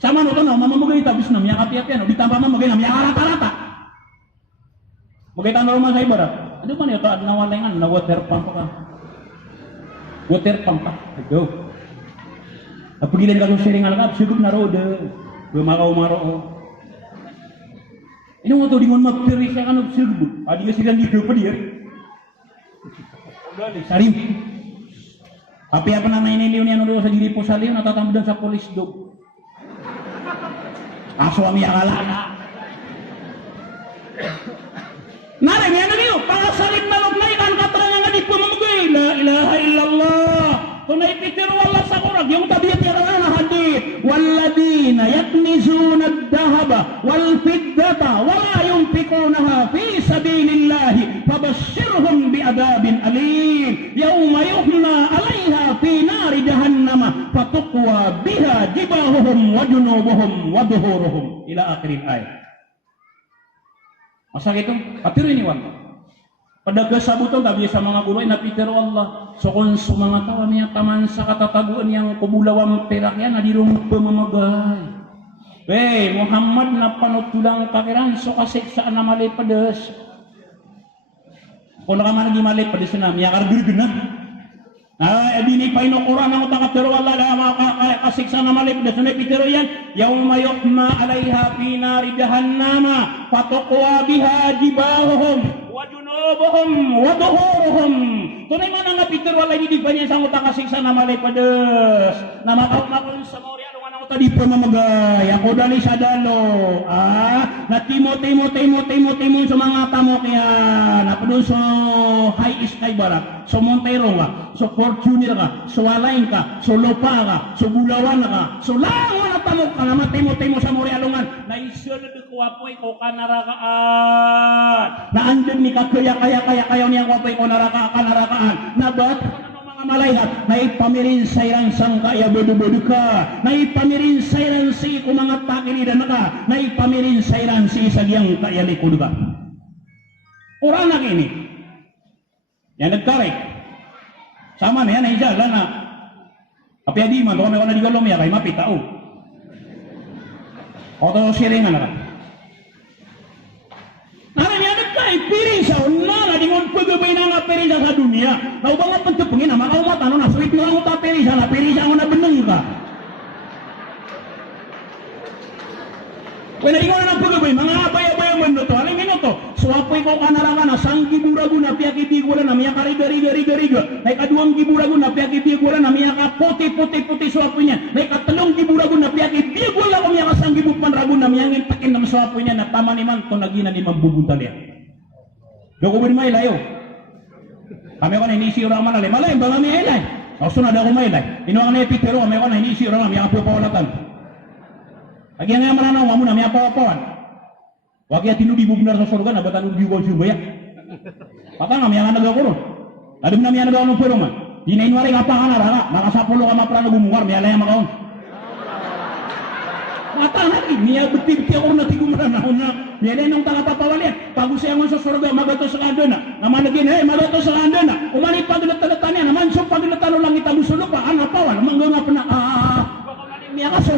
sama no tono mamamagay tabis na miya kapiat ditambah mamagay na miya karata-rata magay tanong rumah sa ibarat ano man ito at nawalengan na water pump ka ito pagilan ka sa siringan ka sigub na roda Bumaraw-maraw. Ini waktu dengan magpiri siya ka nagsirbut. Adi ka silang dito pa diya. Sarim. Tapi apa nama ini liun yang udah sendiri po sa liun natatambadan sa polis dog. Aswami akala. Narang yan na niyo. Pangasalit na laglaykan katerangan nga di pamamagay. La ilaha illallah. Kung naipikir wala sa kurag, yung tabiat niya na hadith. Walladina yaknizuna ad-dahaba wal-fiddata wala yunfikunaha fi sabilillahi fabashshirhum bi'adabin alim yawma yuhma 'alayha fi nari jahannama fatuqwa biha jibahum jibahuhum wa junubuhum wa duhuruhum ila akhiril ayat. Masa gitu katir ini wan pada kesabutan tak biasa mga guru na pitero Allah sokon sumanga tawa niya taman sa katataguan yang kebulawang peraknya na dirong pemamagay. Hey Muhammad na panutulang kakiran so kasiksaan na mali padas. Kung nakamana di mali padas na miyakar gurgun na. Dini pa inukuran ang utak pero wala na makasiksaan na mali padas na pitero yan. Yawma yuhma alayha fi nari jahannama fatuqwa biha jibahuhum wa junubuhum wa duhuruhum. Tunay man ang pitero wala di pa niya sa utak kasiksaan na mali padas. Na makaumakon sa mori tadi pemamagay ako dali sa dalo na timo sumangata mo kaya napadun so high sky barak so Montero ka so Fortuner ka so Alain ka so Lopa ka so Bulawan ka so langon at tamo ka naman timo sa mori alungan na isunod ko apoy ko kanarakaan na andun ni kakaya niya ko apoy ko kanarakaan na ba't malaikat na ipamirin sayran sang kaya bedu-bedu ka na ipamirin sayran si kumangat pakilidan ka na ipamirin sayran si sagyang kaya likod ka orang na ini yang nagkarek sama na yan ay dyan na api adiman kung may na di galom ya kay mapitao o to siringan na ka naran yan nagkarek pirin sa una dingon pagabay na nga perisa sa dunia na ubang nga pagkapangin na makaumat ano na sweet lang uta perisa ako na beneng ka kaya ingon na ng pagabay mga abay-abay ang mundo to aling minuto suwapoy ko kanaranga na sang giburago na piyakibigwala na miya kariga na ikaduang giburago na piyakibigwala na miya ka puti suwapoy niya na ikatalong giburago na piyakibigwala ko miya ka sang gibupan rago na miya ngin takin ng suwapoy niya na tama ni man to nagina ni mambubuntal yan Doko bin may layo. Kami ko na inisi orang malay. Malay ba kami ay lay? Kauso na dako may lay. Ino ang nepitero kami ko na inisi orang kami ang pupawalatan. Lagi nga malanaw mo na miya pawapawan. Wag ya tinu di benar sa surga na batan di gol sumaya. Patang kami ang nagakuro. Adum na miya nagakuro pero man. Dinain wari nga pa kana nakasapulo ka maprano bumungkar miya lay makaon. Matang lagi niya betik ako na tigumran na Nene nang tanga papawalian, bagus yang sa surga magato sa kandona. Naman lagi magato sa kandona. Umani pagdatan niya naman so pagdatan lang ita gusto pa ana pawal mangga nga pena baka maling niya kaso.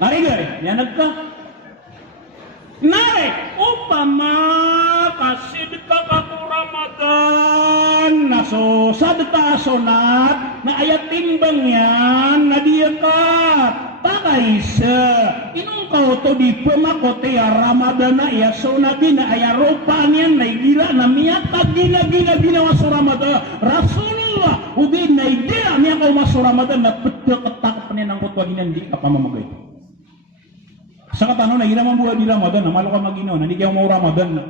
Narigay, yan nagka. Nare, upama kasid ka Ramadan naso sadta sonat na ayat timbang yan na diyakat pakaisa inong kau to di pemakote ya Ramadan na ya sonati na aya ropan yan na gira na miyata gina waso Ramadan Rasulullah ugin na idea niya kau waso Ramadan na pedeketak peninang kutwa ginan di apa mamagay sa katano na gira mabuha di Ramadan na malo ka maginaw na di kaya mau Ramadan na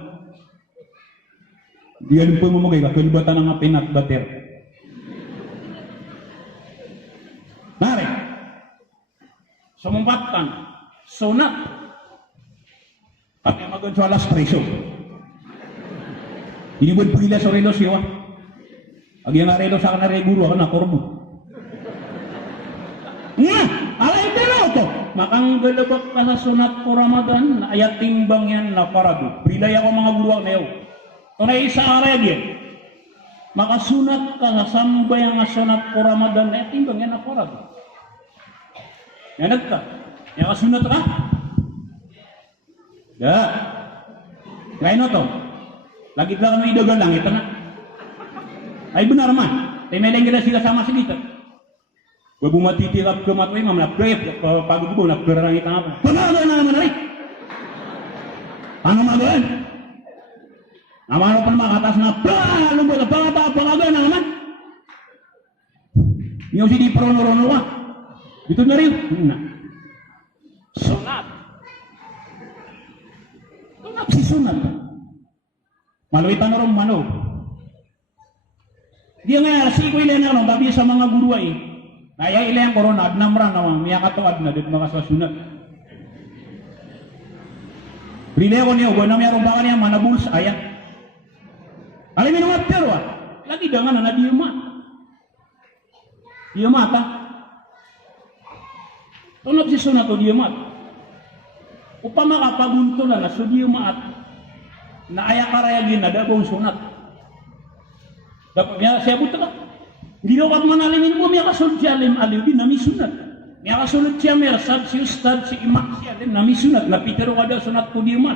di alin po mamagay ka kalibatan ng pinat bater nari sumumpatan sunat kami magan sa alas preso ini buat pagila sa relo siya agi ang relo sa kanare guru ako na korbo alay telo to makang galabak ka sa sunat ko Ramadan na ayat timbang yan na parado pilay ako mga guru ako na yun ito na isa aray din makasunat ka sa sambay ang sunat ko Ramadan na ayat timbang yan na parado yan nagka yan kasunat ka ya ngayon to lagi lang kami idagan lang ito na ay benar man tayo may lang sila sama sila babu matitirap ke matway mamlapkayap pagbubo napkerang itang apa panaga na naman ay ano magaan namano pa naman katas na lumbo na pangata na naman yung si di prono-rono ka dito na rin sunat si sunat maluitan na rin mano dia nga si ko ilan na babi sa mga guru ay naya ilang corona adna mran na miya katuad na dit mga sasunat brile ko niyo buwan na miya rumbakan niya manabuls ayat alimin mga pero lagi dengan na diyo mata Tunab si sunat o diyamat. Upama kapaguntulan na so diyamat na ayakarayagin na dabong sunat. Dapat niya siya buta ka. Ginawa ka manalimin mo, miya kasunod siya alim aliw din, nami sunat. Miya kasunod siya mersad, si ustad, si imak siya din, nami sunat. Napitero kada sunat ko diyamat.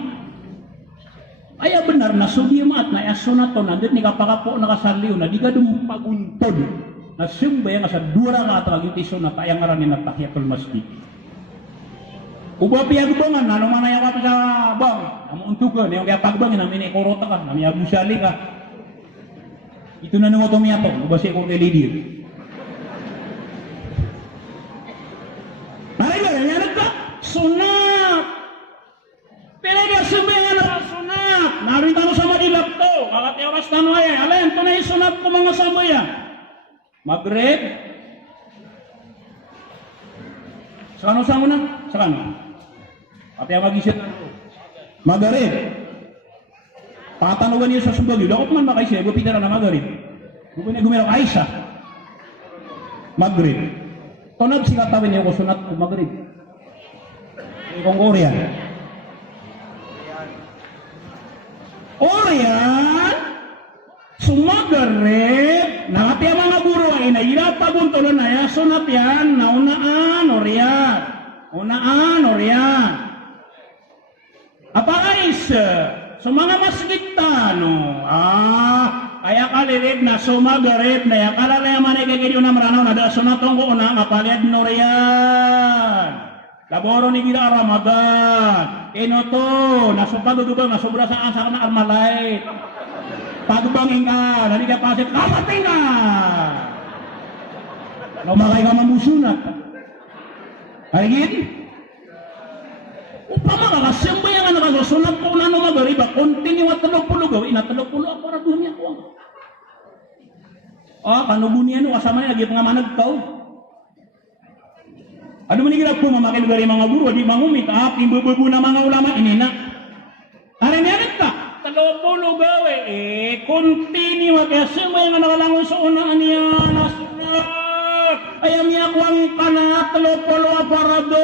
Aya benar na so diyamat na ya sunat to na din ni kapakapo na kasaliw na di ka paguntod. Na siyang nga sa dura ka atag iti sunat ayang aranin na tahiyatul masjid. Uba piagbangan, ano man na yakap sa bang, ang untukan, yung kaya pagbangin, namin ikorota ka, namin agusali ka. Ito na nung otomiya to, ubasi ko nilidir. Mariba, nangyarag ka? Sunat! Piliga sabihin na sunat! Narinta mo sa madilap to, kakati oras tanong ay, alin, ito na yung sunat ko mga samaya. Maghrib? Sa ano sa muna? Sa ano? Pati ang mag-isip na ito. Maghrib. Patanugan niyo sa subagyo. Lakot man makaisip. Gupitara na maghrib. Gumiraw Aisha. Maghrib. Tunab sila tawin niyo ko sunat ko maghrib. Ikong Oriyan. Oriyan. Sumaghrib. Nakati ang mga guru ay nailapagong tulon na ya sunat yan. Naunaan Oriyan. Unaan Oriyan. Apakais, so mga masgita, no? Kaya kalirid na sumagarib na ya kalalayaman ay kagidyo na maranaw na daso na tong kuuna nga palid no riyan. Laboro ni gila Ramadan. Inoto, nasupadudugang nasubra sa asa na armalay. Pagbangin ka, nari ka pasit, kamating ka! Lumakay ka mamusunat. Harigin? Upama ka kasembay nga nakasunat ko na magariba, continue at 30 gawin na 30 ako para dunya ko. Kanubunian no kasama niya lagi pangamanag tao. Ado man gila po mamakil gari mga guru di mangumit imbububu na mga ulama inina. Are ni ka 30 gawe continue at kasembay nga nakalangon sa unaan niya na sunat. Ayam niya kuang kana 30 aparado.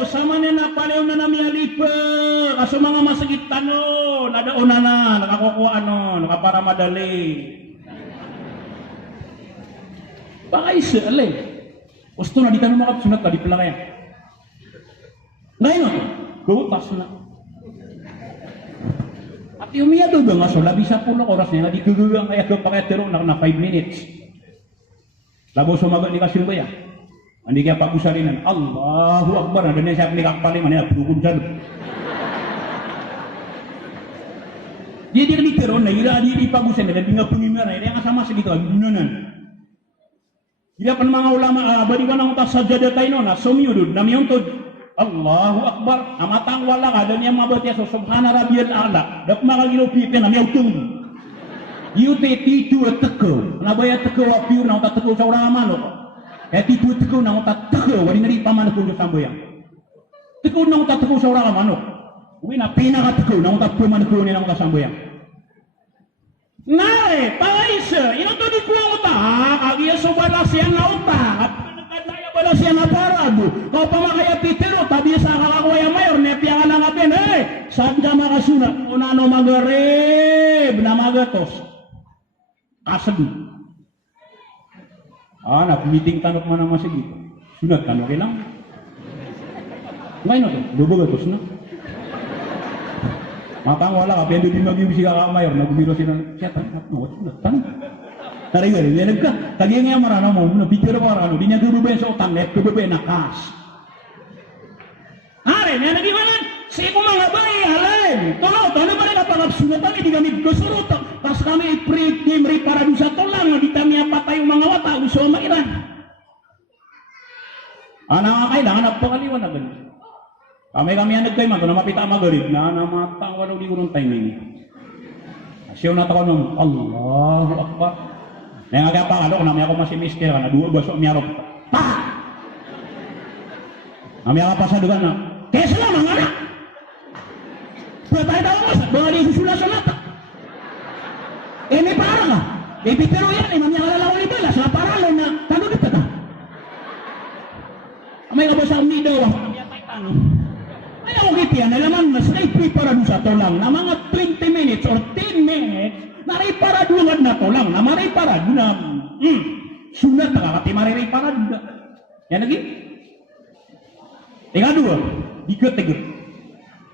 Sama niya na palew na namiyalipa kaso mga masakit tanon ada una na nakakukuha nakapara madali baka isa alay gusto na di ka naman sunat ka di pala kaya ngayon ako gawutas na at yung miya doon nga so labi sa pulang oras niya di kagagang kaya kapaketero na 5 minutes labo sumagot ni Kasimbaya. Andi kaya pag-usarinan, Allahu Akbar, na ganyan siya pinikakpali, manila, pulukun siya. Dia di teron na, ila di pag-usan, na pinga pangimara, ila yang sama segitu, gunanan. Ila pan mga ulama, badi ka nang tasajada tayo na, sumiyudud, namiyuntod, Allahu Akbar, amatang wala ka, dan yang mabat ya, so subhana rabbiyal a'la, dak makagilo pipi, namiyutong. Yute titu teko, nabaya teko wapiur, na utak teko sa ulama, no. Tipu teko nang utak teko, wali nari paman ko sa sambayang. Teko nang utak teko sa ulama, no. Uwi na pinaka teko nang utak paman ko ni nang utak sambayang. Nare, taisa, ino to di kuang utak, agiya so balasian na utak, at pinagkadaya balasian na parado. Kau pamakaya pitero, tabi sa kakakuya mayor, nepya ka lang atin, saan ka makasunat? Unano magarib na magatos. Kasag. Nag-meeting tanok mo naman sige. Sunat ka, okay lang? Ngayon na to, dubugatos na. Matang wala ka, pero di mag-ibig si kakamayor, nag-biro sila, siya, sunat, tanong. Tariwari, lianag ka, tagyan nga marano mo, nabitira marano, di niya gurubay sa utang, nabibay na cash. Niya nagiwanan, siya kung mga bayi, halin, tono ba rin kapangapsunatan, hindi kami gusurot, pas kami pre-team para doon sa tolang, di kami apatay yung mga wata, gusto mairan. Kailangan nagpakaliwan na ganun. Kami ang nagkaiman, kung namapita ang magarib, na namatang walaw di kurong timing. Siya na tako nung, Allahu Akbar. Nga nga pang kung namin ako masimister ka na, duwa ba so miyarop. Pa! Namin ako pasadugan na, kesa lang mga anak! Patay tayo mas, mga di susula sa mata. May para ka. Pero yan, mamaya ka lalawan ni Balas, na paralo na, tanong kita ka. May kabasa umidaw ayaw ko kiti yan alaman na sa ipiparado sa tulang na mga 20 minutes or 10 minutes nariparadulan na tulang na mariparado na sunat na kakati maririparado na yan lagi ika-2 diket-tiger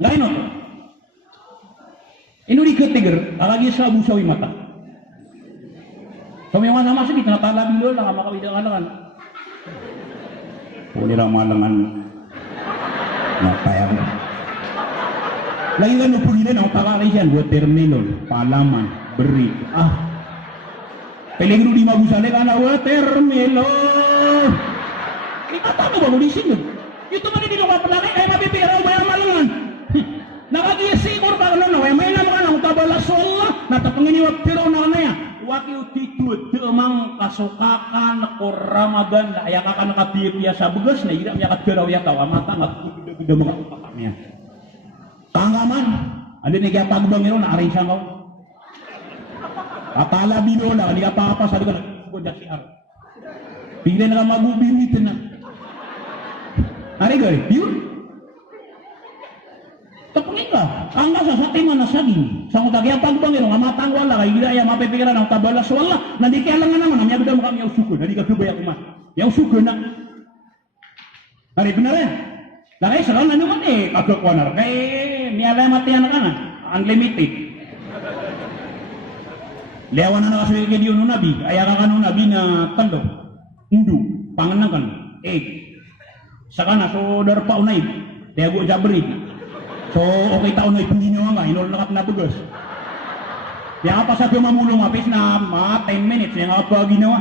lain o ino diket-tiger alagi sa abusawi mata so may mga nama sakit natalabing doon lang makawidang alangan pulira malangan napayang lagi kan nupulinan ang pakalay siyan watermelon, palaman, beri peligro di mabusale ka na watermelon ikatato ba gulising yun ito man hindi lupa palaki kaya mapipiraw ba yung malangan nakagisigor ka ano na may naman ang tabalas Allah natapanginiwag pero na kanaya wakil titut temang kasukakan ko Ramadan na ayaw ka nakatipya sa bugas na hirap niya katiraw yataw amata nga gede-gede mga kapaknya tanggaman ada ni kaya pagbangin na aring siya ngaw atala bino na hindi ka pa sa likod kudyak si Ar pingin na magubimit na hari gari yun tapangin ka ang nasa sa tima na saging sa kutag yung pagbangin nga matang wala kaya gila yung mapipikiran ang tabalas wala nandi kaya lang naman ang yagda mo kami yung suko nandi ka subaya kuma yung suko na hari benar ya nah kaya selalu na naman kagakuan na kaya niyalay matiyan ka na unlimited lewan na nakasuyo kaya diyo nung nabi ayaw ka nung nabi na tando hindu panganan kan saka na so darpa unay kaya go jabrit so okay taon na ipundin nyo nga inol na nabugas kaya nga pa sabi mamulong apis na mga 10 minutes kaya nga pa ginawa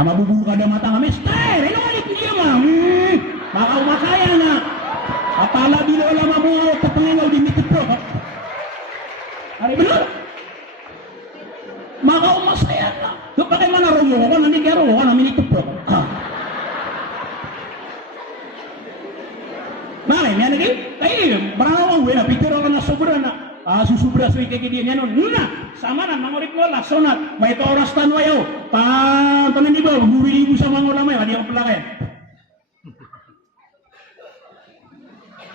mabubulo ka na mata nga mister inulit niya makaumasaya na atala bilo alam mo kapangingaw di mitipro hari benar makaumasaya na so bagaimana romo ko nanti kaya romo ko na minitipro Mare, niya lagi, kaya berawang gue na pikir orang na sobra na, susubra so kayak gini niya non, sama na mangorip mo lah sonat, may to oras tanwa yo, tanan di ba, buri ibu sama ngolama ya, dia pelakay.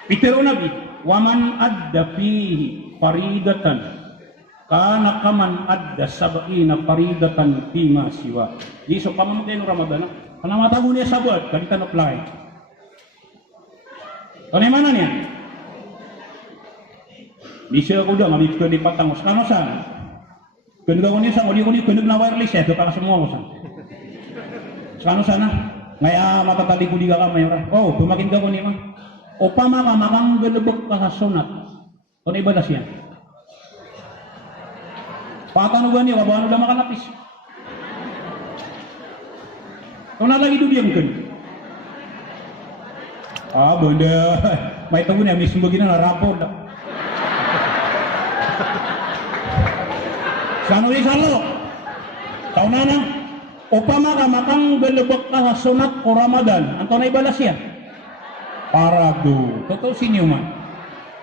Pikir nabi, waman adda fihi faridatan, kana kaman adda sab'ina faridatan fima siwa. Di so pamamagay no Ramadan, kana matago niya sabat, kadita no pelakay. Kani mana niya? Bisa ko udah ngamit ko di patang mo. Kano sa? Kung gawin niya sa audio ko na wireless ya, ito para semua mo sa. Kano sana? Ngaya matatali ko di ka kamay. Oh, tumakin ka ko niya. O pamaka makang galabok ka sa sunat. Kung iba na siya. Patanugan niya, kabahan udah makanapis. Kung nalagi dudiyang kan? Benda, may tahu ni amis begini na rapor dah. Sano di salo, tahu nana, upama ka makang galabak ka sa sunat o Ramadan, anto na ibalas yan. Parado, totoo sinyo man.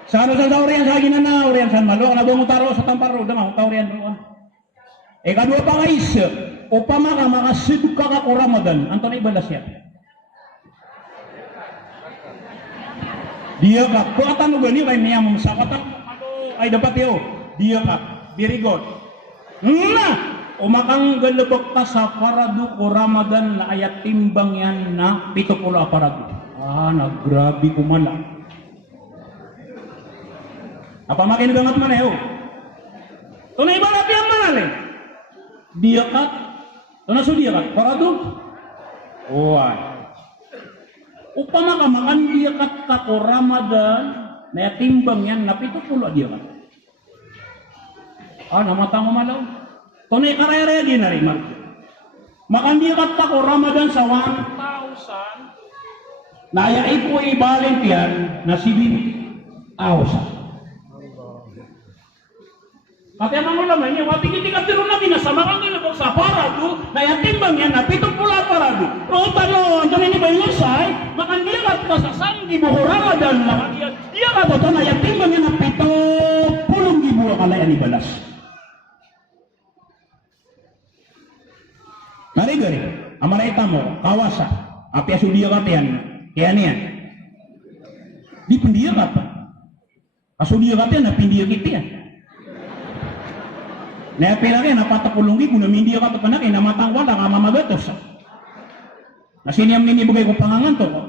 Sano sa taurian sa ginana, orian sa malo, na bang utaro sa tamparo, dama taurian doon. Kadua pa nga isa, upama ka makasiduk ka o Ramadan, anto na ibalas yan. Dia ka, kuatan mo gani kay niya mo sa katang ay dapat yo. Dia ka, very good. Umakang galabak ka sa parado ko Ramadan na ayat timbang yan na 70 parado. Naggrabe kumala. Apa makin banget mana yo? Tunay ba nabi ang manali? Dia ka, tunay so dia ka, parado. Upama ka makan dia kat ko Ramadan na timbang yan na 70 dia kan. Namatang mo malaw. Tunay karaya din na rin. Makan dia kat ko Ramadan sa 1,000 na ayaw ko ibalint yan na 7,000. Kaya mga naman niya, watigitikat tiro namin na sa makang galabok sa parado, na yatimbang yan na 70 parado. Pero talo, ito na ni Bayusay, makandiyakat ka sa sanggi buho Ramadan, makandiyakat ito na yatimbang yan na 70 kalayan ni balas. Gari-gari, amareta mo, kawasa, Api asudia katian, kaya niyan. Di pendia kata. Asudia katian na pindia kita yan. Na api lagi na patapulungi kung namindia kata panak na matang wala ka mamagatos. Na siniyam nini bagay ko panganganto ko.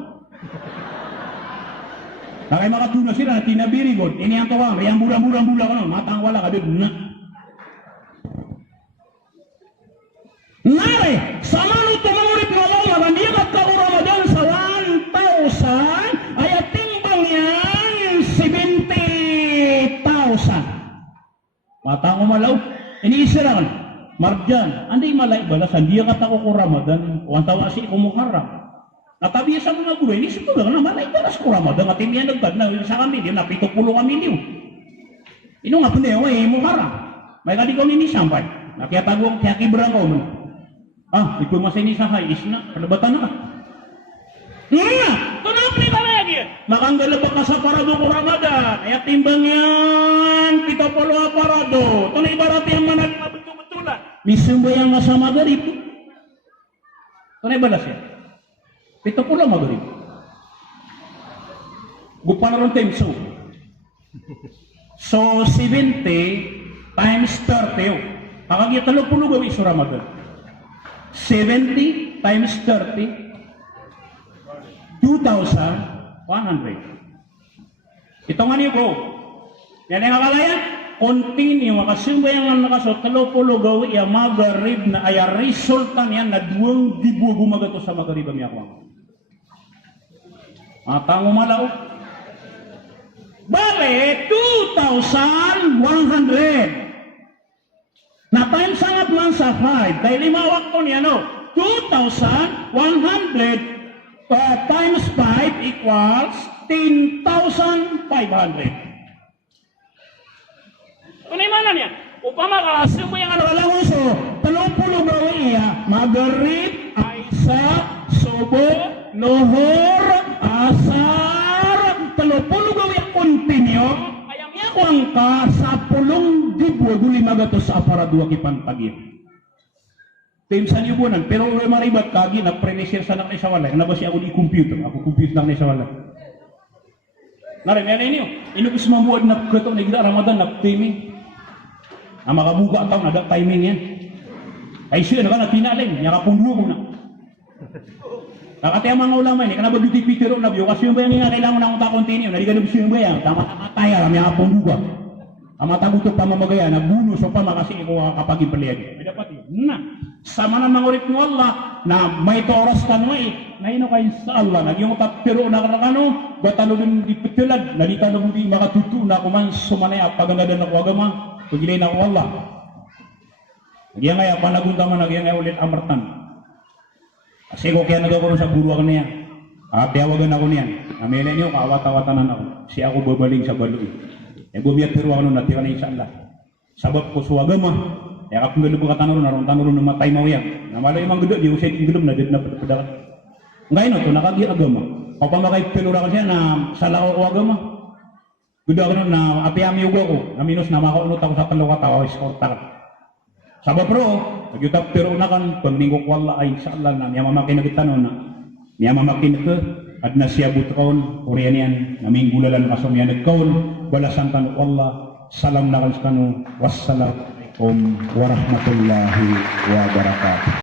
Nakay makatuna sila na tinabiri god. Ini ang tawag, yang bulang-bulang ka no, matang wala ka doon na. Nare, sama lu tumangurip ngomong na dia kat ka Ramadan sa 1,000 ay timbang yan 70,000. Matang umalaw, iniisira kan. Marjan, andi malay balasan dia kata ko Ramadan, wantawa si kumuharram. Natabi sa mga guru ini situ na malay balas ko Ramadan at imiyan nagdad na sa kami dia na 70 kami niyo. Ino nga punya way muharram. May kadi ko ini sampai. Nakiyatagong kaya kibrang ko mo. Ah, ikaw masay ni sahay, isna, kalabatan na ka. Nga, tunap ni lagi. Makanggalaba ka sa parado ko Ramadan. Ay timbang yan, 70 parado. Ito na ibarat yung manag na betul-betulan. Misumbayang nga sa magarib. Ito na ibalas yan. 70 magarib. Gupala ron time so. So, 70 times 30. Kakagya 30 gawin sa Ramadan. 70 times 30, 2,100. Ito nga niyo bro. Yan ang akalayan. Continue, makasumbayang ang nakasot, 30 gawi, ya magarib na ay resulta niyan na 2,000 gumagato sa magarib ang yakwang. Matang umalaw. Bale, 2,100. Na time sangat man sa 5, dahil 5 wakto niya, no? 2,100 times 5 equals 10,500. Ano yung mana niya? Upama kalasing mo yung ano kalang uso, 30 gawi iya, magarib, aisa, subo, lohor, asar, 30 gawi continue, kuang ka sa 10,500 sa aparadua kipan pagi. Tim sa niyo pero may maribat kagi na premisir sa nakay sa wala. Nabasi ako di computer, ako computer lang sa wala. Nare may niyo, inubis mabuad na kato ni gida Ramadan na timing. Ang makabuka taw na timing yan. Ay siya na kana tinalin, nya kapundo ko na. Kakati ang mga ulama ini, kenapa duty pitiro na biyo? Kasi yung bayang nga kailangan na akong continue, na di ka nabisi yung bayang, tama-tamatay, kami ang punduga. Ang matagutok pamamagaya, nabuno so pa makasi ko kapag ipaliyag. May dapat yun. Na, sama na mangurip mo Allah, na may oras ka mo na ino kayo sa Allah, nagyong tapiro na kanakano, batalo din di pitilad, na di ka na hindi makatuto na kuman sumanay at paganadan ako agama, pagilay na ako Allah. Nagyang nga, panagunta mo, nagyang nga ulit amartan. Kasi ko kaya nagkaroon sa buruan niya. Piyawagan ako niyan. Amela niyo, kaawat-awatanan ako. Siya ako babaling sa baloy. Bumiyat pero ako natira na isa Allah. Sabab ko suwagama. Kaya kapag gano'n ka tanuro, naroon tanuro na matay mo yan. Namalay yung mga gado, di ko siya yung gado na dito na padakat. Ngayon ito, nakagiragama. Kapag makipilura ka siya na salao ko agama. Gado ako na api-ami ugo ko. Na minus na makaunot ako sa kalawataw, iskortar. Sabab bro, nagyutap pero na kan pagninggok wala ay inshallah na niya mamakin na kita no na niya mamakin ke at nasiyabot kaon Korean yan naming gulalan kaso niya nagkaon balasan kanu Allah salam na kanu wassalamualaikum warahmatullahi wabarakatuh.